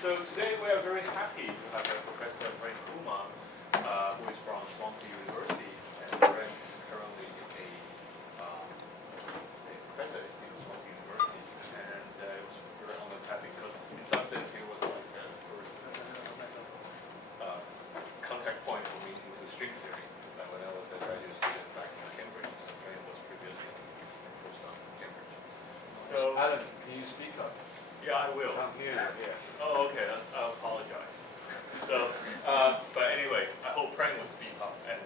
So today we are very happy to have Professor Prem Kumar, who is from Swansea University, and Prem is currently a professor in Swansea University, and it was very honored to have him because in some sense he was like the first contact point for me into string theory when I was a graduate student back in Cambridge. So Prem was previously a postdoc in Cambridge. So Alan, can you speak up? yeah, I will. Can't hear you. Yeah. Oh, okay. I apologize. So, but anyway, I hope Prem will speak up and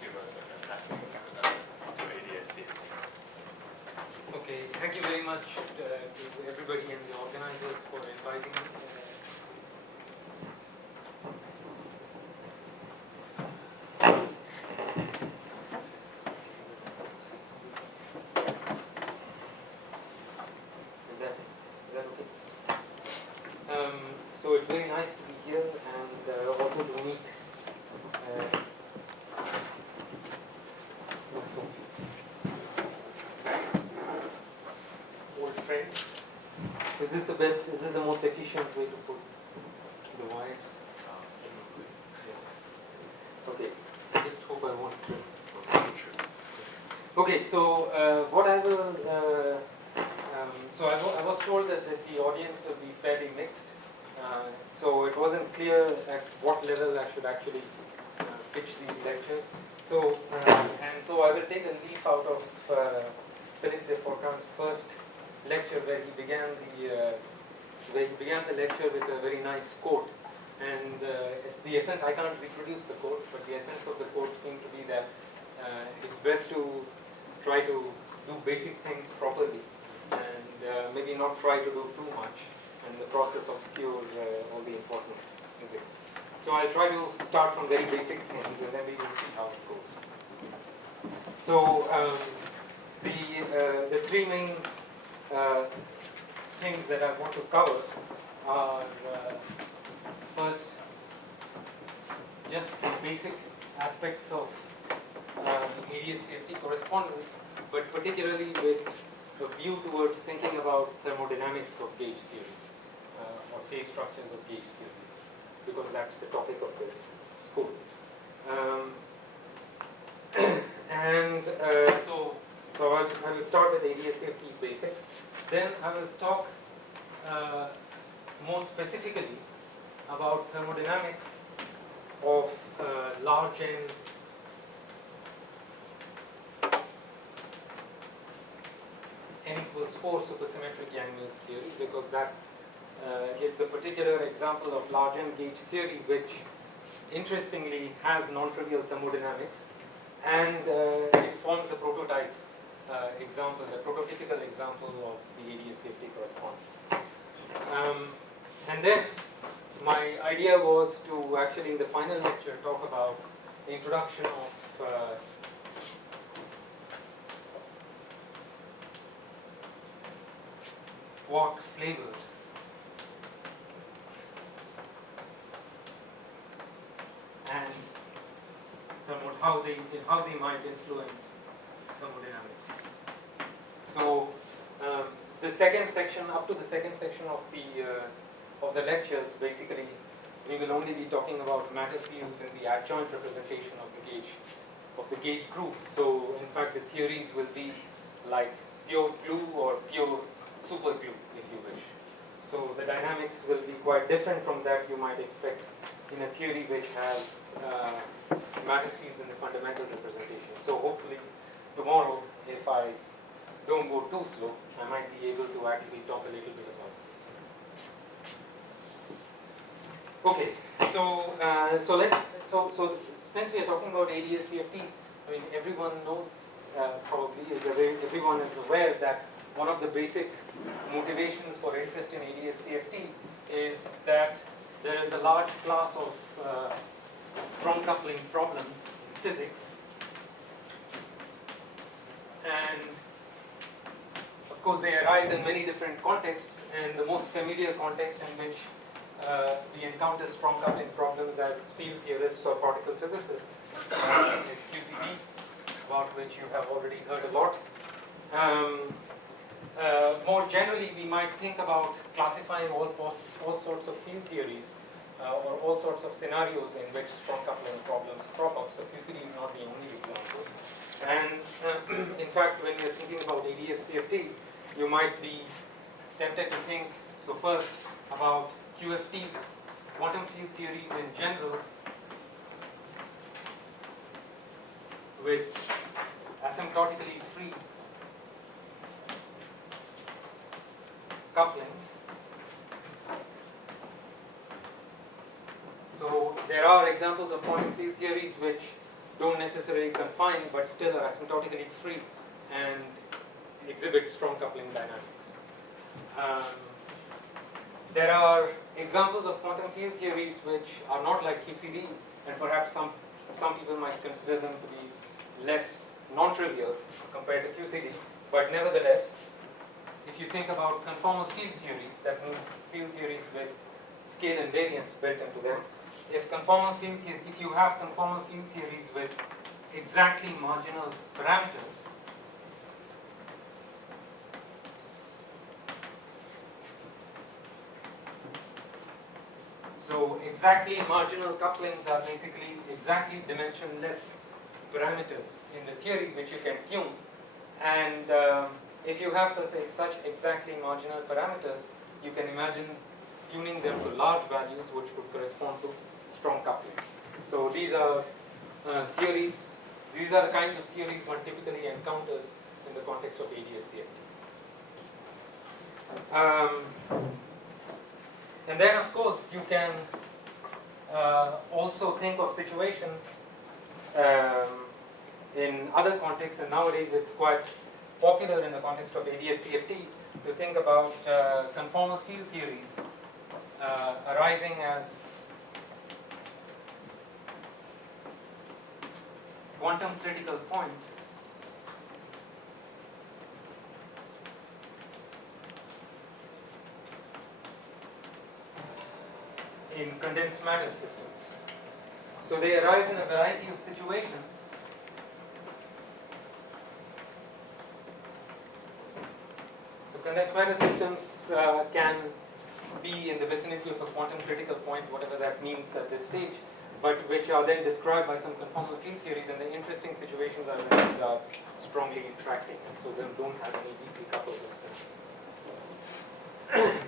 give us a fantastic introduction to AdS CFT. Okay, thank you very much to everybody and the organizers for inviting me. So it's very nice to be here and also to meet old friends. Is this the best, is this the most efficient way to put the wire? Yeah. Okay, I just hope I won't trip. Okay, so what I will, so I was told that the audience will be fairly mixed. So it wasn't clear at what level I should actually pitch these lectures. So so I will take a leaf out of Philippe de Forcan's first lecture, where he began the lecture with a very nice quote. And the essence, I can't reproduce the quote, but the essence of the quote seemed to be that it's best to try to do basic things properly and maybe not try to do too much, and the process obscures all the important physics. So I'll try to start from very basic things and then we will see how it goes. So the three main things that I want to cover are first, just some basic aspects of AdS CFT correspondence, but particularly with a view towards thinking about thermodynamics of gauge theories or phase structures of gauge theories, because that's the topic of this school. So I will start with AdS CFT basics. Then I will talk more specifically about thermodynamics of large N equals 4 supersymmetric YangMills theory, because that is the particular example of large N gauge theory which interestingly has non-trivial thermodynamics, and it forms the prototype example, the prototypical example of the AdS CFT correspondence. And then my idea was to actually in the final lecture talk about the introduction of quark flavors and how they might influence thermodynamics. So the second section, up to the second section of the lectures, basically we will only be talking about matter fields in the adjoint representation of the gauge groups. So in fact the theories will be like pure glue or pure super glue, if you wish. So the dynamics will be quite different from that you might expect in a theory which has matter fields in the fundamental representation. So hopefully tomorrow, if I don't go too slow, I might be able to actually talk a little bit about this. Okay, so since we are talking about AdS CFT, I mean everyone knows everyone is aware that one of the basic motivations for interest in AdS CFT is that there is a large class of strong coupling problems in physics, and of course they arise in many different contexts, and the most familiar context in which we encounter strong coupling problems as field theorists or particle physicists is QCD, about which you have already heard a lot. more generally, we might think about classifying all sorts of field theories or all sorts of scenarios in which strong coupling problems crop up. So QCD is not the only example. And in fact, when you're thinking about AdS CFT, you might be tempted to think, so first, about QFTs, quantum field theories in general, which asymptotically free couplings. So there are examples of quantum field theories which don't necessarily confine but still are asymptotically free and exhibit strong coupling dynamics. There are examples of quantum field theories which are not like QCD, and perhaps some people might consider them to be less non-trivial compared to QCD, but nevertheless, if you think about conformal field theories, that means field theories with scale invariance built into them. If you have conformal field theories with exactly marginal parameters, so exactly marginal couplings are basically exactly dimensionless parameters in the theory which you can tune, and if you have such exactly marginal parameters, you can imagine tuning them to large values which would correspond to strong coupling. So these are theories, these are the kinds of theories one typically encounters in the context of AdS CFT. And then of course you can also think of situations in other contexts, and nowadays it's quite popular in the context of AdS CFT to think about conformal field theories arising as quantum critical points in condensed matter systems. So they arise in a variety of situations. So condensed matter systems can be in the vicinity of a quantum critical point, whatever that means at this stage, but which are then described by some conformal field theories, and the interesting situations are when these are strongly interacting, and so they don't have any deeply coupled systems.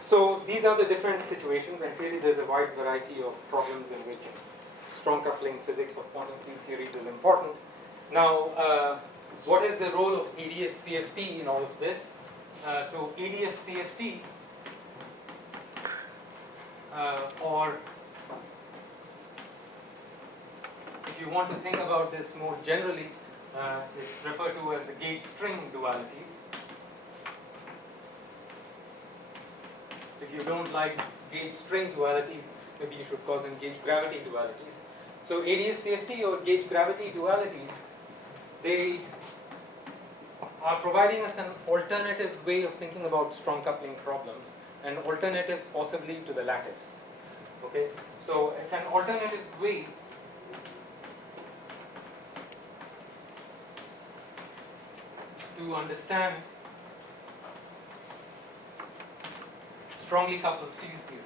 So these are the different situations, and clearly there's a wide variety of problems in which strong coupling physics of quantum field theories is important. Now, what is the role of AdS CFT in all of this? So AdS CFT, or if you want to think about this more generally, it's referred to as the gauge-string dualities. If you don't like gauge-string dualities, maybe you should call them gauge-gravity dualities. So AdS CFT or gauge-gravity dualities, they are providing us an alternative way of thinking about strong coupling problems, an alternative possibly to the lattice. Okay, so it's an alternative way to understand strongly coupled field theory.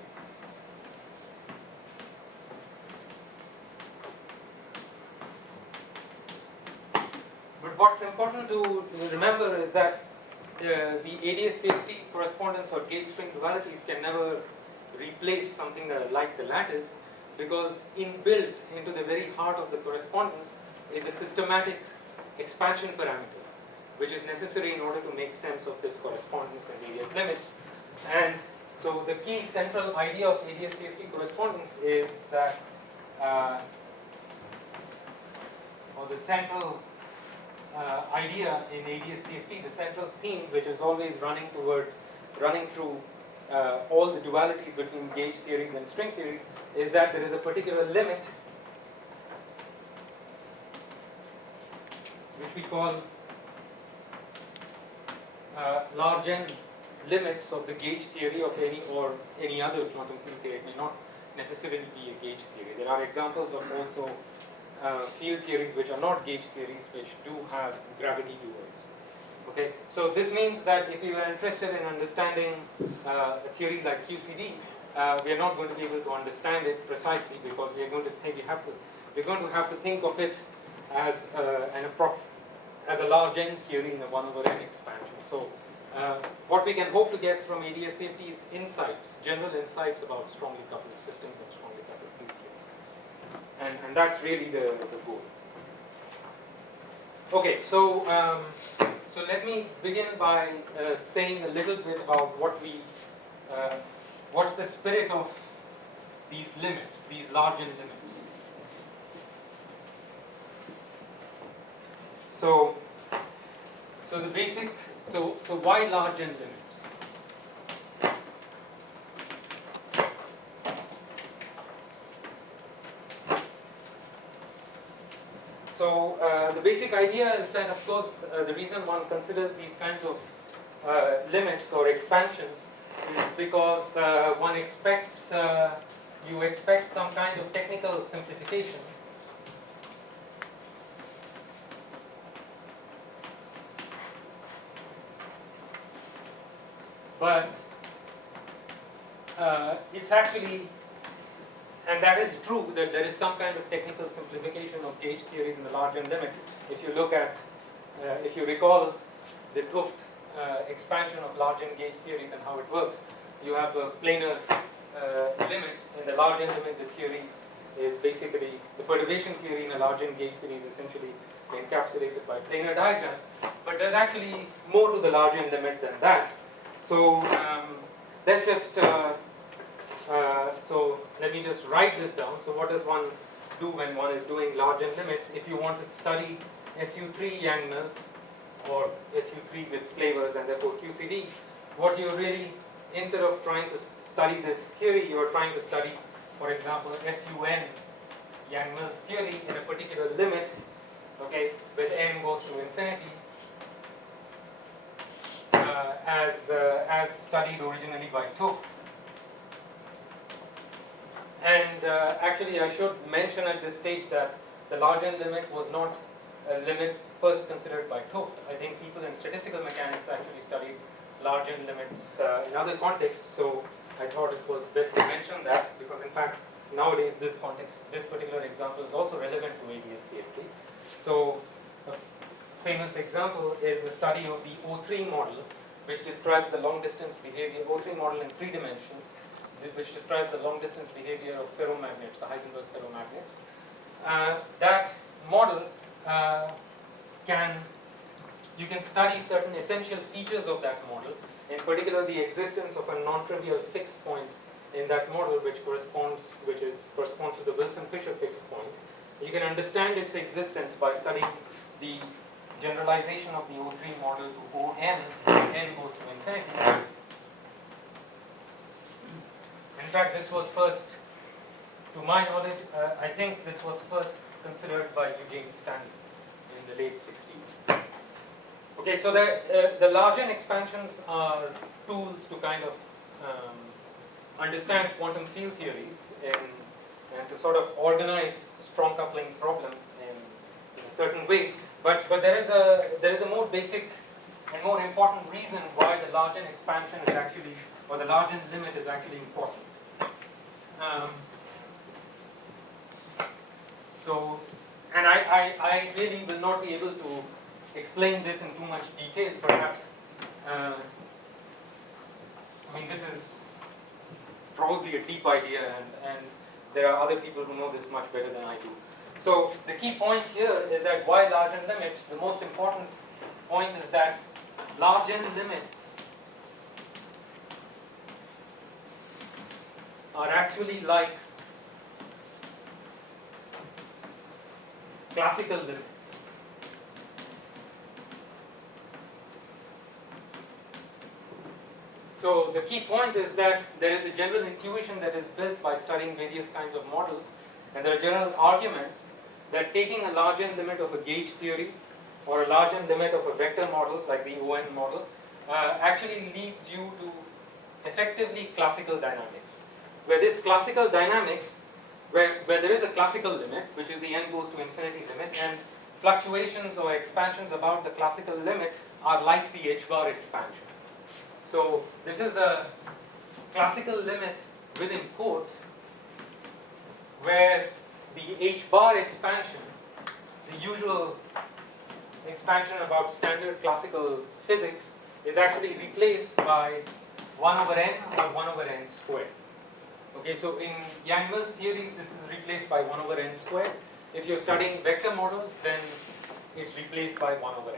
But what's important to remember is that the AdS CFT correspondence or gauge-string dualities can never replace something like the lattice, because inbuilt into the very heart of the correspondence is a systematic expansion parameter, which is necessary in order to make sense of this correspondence and AdS limits. And so the key central idea of AdS CFT correspondence is that, or the central idea in AdS CFT, the central theme which is always running through all the dualities between gauge theories and string theories, is that there is a particular limit which we call large N limits of the gauge theory of any other quantum field theory. It may not necessarily be a gauge theory. There are examples of also field theories which are not gauge theories, which do have gravity duals. Okay, so this means that if you are interested in understanding a theory like QCD, we are not going to be able to understand it precisely because we are going to think we're going to have to think of it as as a large N theory in a 1 over N expansion. So what we can hope to get from AdS CFT is insights, general insights about strongly coupled systems and strongly coupled field theories. And that's really the goal. Okay, so so let me begin by saying a little bit about what's the spirit of these limits, these large N limits. So the basic, so why large N limits? So the basic idea is that, of course, the reason one considers these kinds of limits or expansions is because one expects, you expect some kind of technical simplification. But it's actually, and that is true, that there is some kind of technical simplification of gauge theories in the large N limit. If you look at, if you recall the Tuft expansion of large N gauge theories and how it works, you have a planar limit. In the large N limit, the theory is basically, the perturbation theory in a large N gauge theory is essentially encapsulated by planar diagrams. But there's actually more to the large N limit than that. So let's just, so let me just write this down. So what does one do when one is doing large N limits? If you want to study SU3 YangMills or SU3 with flavors and therefore QCD, what you really, instead of trying to study this theory, you are trying to study, for example, SUN YangMills theory in a particular limit, okay, with n goes to infinity. As studied originally by Tuft. And actually I should mention at this stage that the large N limit was not a limit first considered by Tuft. I think people in statistical mechanics actually studied large N limits in other contexts, so I thought it was best to mention that, because in fact nowadays this context, this particular example is also relevant to AdS CFT. So a famous example is the study of the O3 model, which describes the long distance behavior, O3 model in 3 dimensions, which describes the long distance behavior of ferromagnets, the Heisenberg ferromagnets. That model you can study certain essential features of that model, in particular the existence of a non-trivial fixed point in that model which corresponds to the Wilson-Fisher fixed point. You can understand its existence by studying the generalization of the O3 model to On, n goes to infinity. In fact, this was first, to my knowledge, I think this was first considered by Eugene Stanley in the late 60s. Okay, so the large N expansions are tools to kind of understand quantum field theories and to sort of organize strong coupling problems in a certain way. But there is a more basic and more important reason why the large N expansion is actually, or the large N limit is actually important. So, and I really will not be able to explain this in too much detail, perhaps. I mean, this is probably a deep idea, and there are other people who know this much better than I do. So the key point here is that why large N limits, the most important point is that large N limits are actually like classical limits. So the key point is that there is a general intuition that is built by studying various kinds of models, and there are general arguments that taking a large N limit of a gauge theory or a large N limit of a vector model like the ON model actually leads you to effectively classical dynamics. Where this classical dynamics, where there is a classical limit, which is the n goes to infinity limit, and fluctuations or expansions about the classical limit are like the h bar expansion. So this is a classical limit within quotes where the h bar expansion, the usual expansion about standard classical physics, is actually replaced by 1 over n or 1 over n squared. Okay, so in YangMills theories, this is replaced by 1 over n squared. If you're studying vector models, then it's replaced by 1 over n.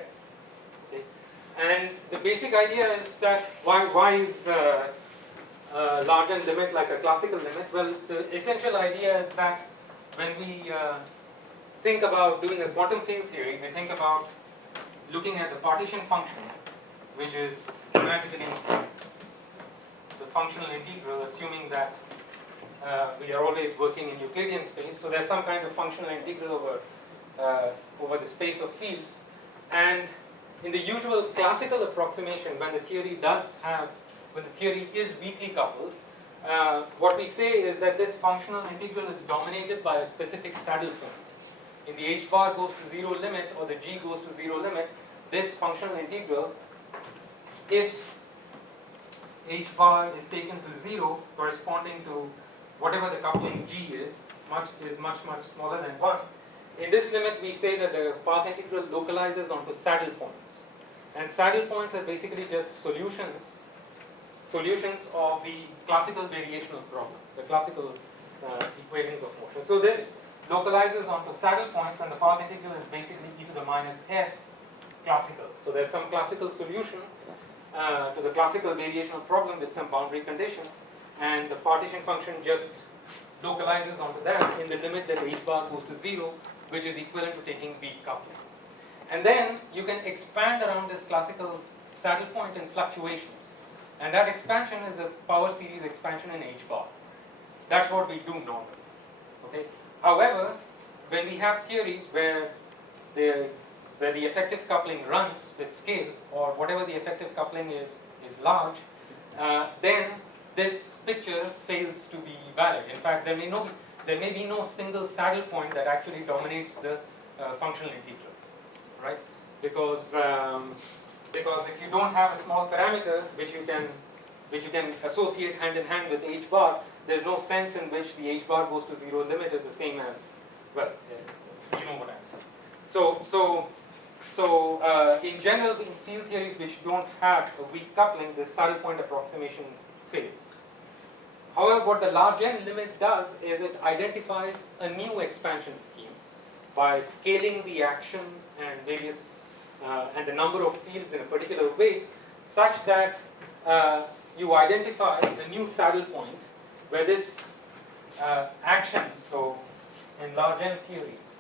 Okay? And the basic idea is that why is large n limit like a classical limit? Well, the essential idea is that when we think about doing a quantum field theory, we think about looking at the partition function, which is schematically the functional integral, assuming that we are always working in Euclidean space. So there's some kind of functional integral over the space of fields. And in the usual classical approximation, when the theory is weakly coupled, what we say is that this functional integral is dominated by a specific saddle point. In the h bar goes to 0 limit or the g goes to 0 limit, this functional integral, if h bar is taken to 0 corresponding to whatever the coupling g is much smaller than 1. In this limit we say that the path integral localizes onto saddle points. And saddle points are basically just solutions of the classical variational problem, the classical equations of motion. So this localizes onto saddle points and the path integral is basically e to the minus s classical. So there's some classical solution to the classical variational problem with some boundary conditions, and the partition function just localizes onto that in the limit that h bar goes to 0, which is equivalent to taking weak coupling. And then you can expand around this classical saddle point in fluctuations. And that expansion is a power series expansion in h bar. That's what we do normally. Okay? However, when we have theories where the effective coupling runs with scale, or whatever the effective coupling is large, then this picture fails to be valid. In fact, there may be no single saddle point that actually dominates the functional integral, right? Because if you don't have a small parameter which you can associate hand in hand with h bar, there's no sense in which the h bar goes to 0 limit is the same as, well, you know what I'm saying. So in general, in field theories which don't have a weak coupling, the saddle point approximation fails. However, what the large n limit does is it identifies a new expansion scheme by scaling the action and and the number of fields in a particular way, such that you identify a new saddle point where this action, so in large n theories,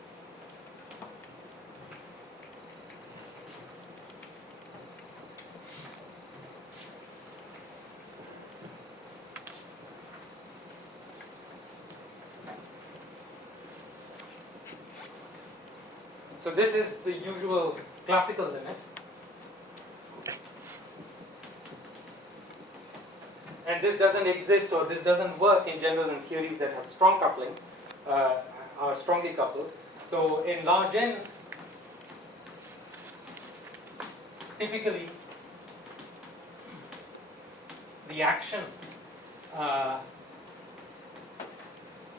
so this is the usual classical limit. And this doesn't exist, or this doesn't work in general in theories that have strong coupling, are strongly coupled. So in large n, typically the action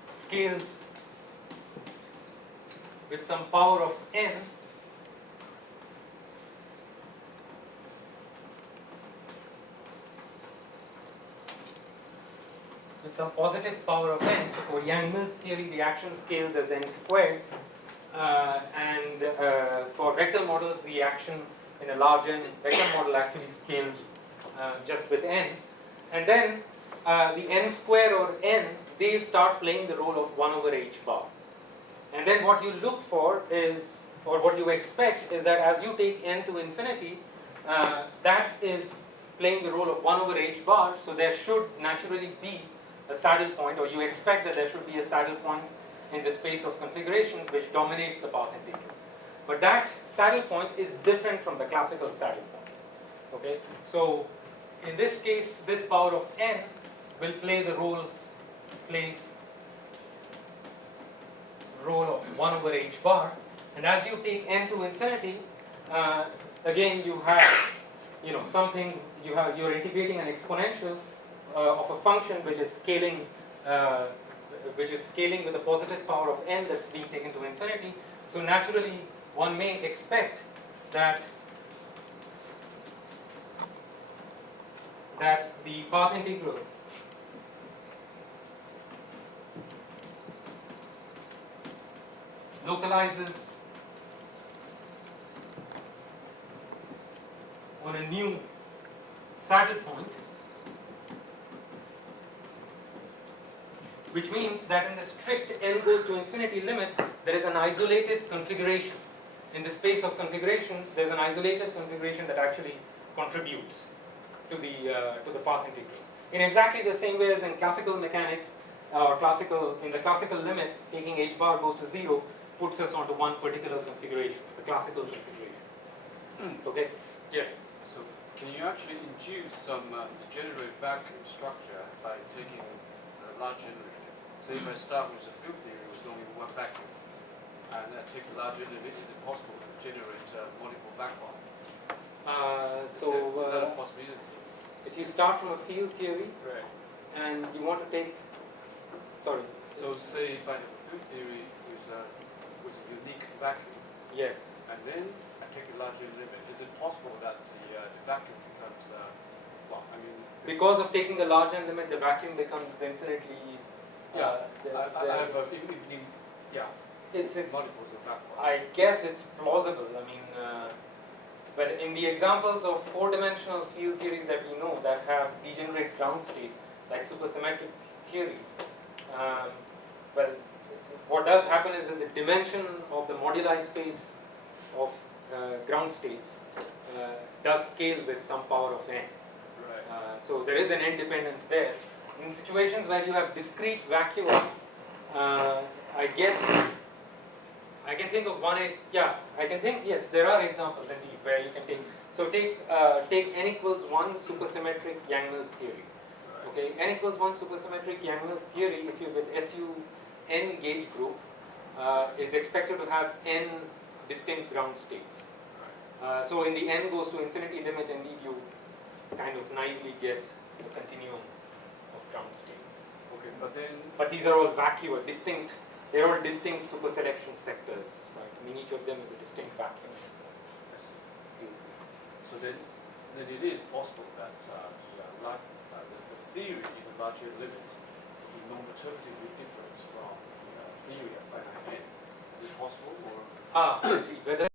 scales with some power of n with some positive power of n. So for YangMills theory, the action scales as n squared, and for vector models, the action in a large n vector model actually scales just with n. And then the n square or n, they start playing the role of 1 over h bar. And then what you look for is, or what you expect is that as you take n to infinity, that is playing the role of 1 over h bar, so there should naturally be a saddle point, or you expect that there should be a saddle point in the space of configurations which dominates the path integral. But that saddle point is different from the classical saddle point. Okay, so in this case, this power of n will play the role of 1 over h bar, and as you take n to infinity, again you have, something, you're integrating an exponential of a function which is scaling with a positive power of n that's being taken to infinity. So naturally, one may expect that the path integral localizes on a new saddle point, which means that in the strict n goes to infinity limit, there is an isolated configuration. In the space of configurations, there's an isolated configuration that actually contributes to the path integral. In exactly the same way as in classical mechanics, or in the classical limit, taking h bar goes to 0 puts us onto one particular configuration, the classical configuration. Okay? Yes? So can you actually induce some degenerate vacuum structure by taking a large generator? Say if I start with a field theory with only one vacuum, and I take a large generator, is it possible to generate multiple backbone? Is that a possibility? If you start from a field theory, Right. and you want to take, sorry. So say if I have a field theory with a unique vacuum, Yes. and then I take a larger limit, is it possible that the vacuum becomes, Because of taking the larger limit, the vacuum becomes infinitely. I have It's multiples of vacuum. I guess it's plausible. But in the examples of four-dimensional field theories that we know that have degenerate ground states, like supersymmetric theories, what does happen is that the dimension of the moduli space of ground states does scale with some power of n. Right. So there is an n dependence there. In situations where you have discrete vacuum, I guess I can think of one. Yes, there are examples indeed where you can take. So take n equals 1 supersymmetric YangMills theory. Right. Okay, n equals 1 supersymmetric YangMills theory, if you with SU n gauge group, is expected to have n distinct ground states. Right. So in the n goes to infinity limit, indeed you kind of naively get a continuum of ground states. Okay, But these are all vacuum, distinct. They're all distinct superselection sectors. Right? I mean, each of them is a distinct vacuum. So then it is possible that the theory in the larger limit is non-perturbatively different from the theory of finite n. Is it possible, or? I see. Whether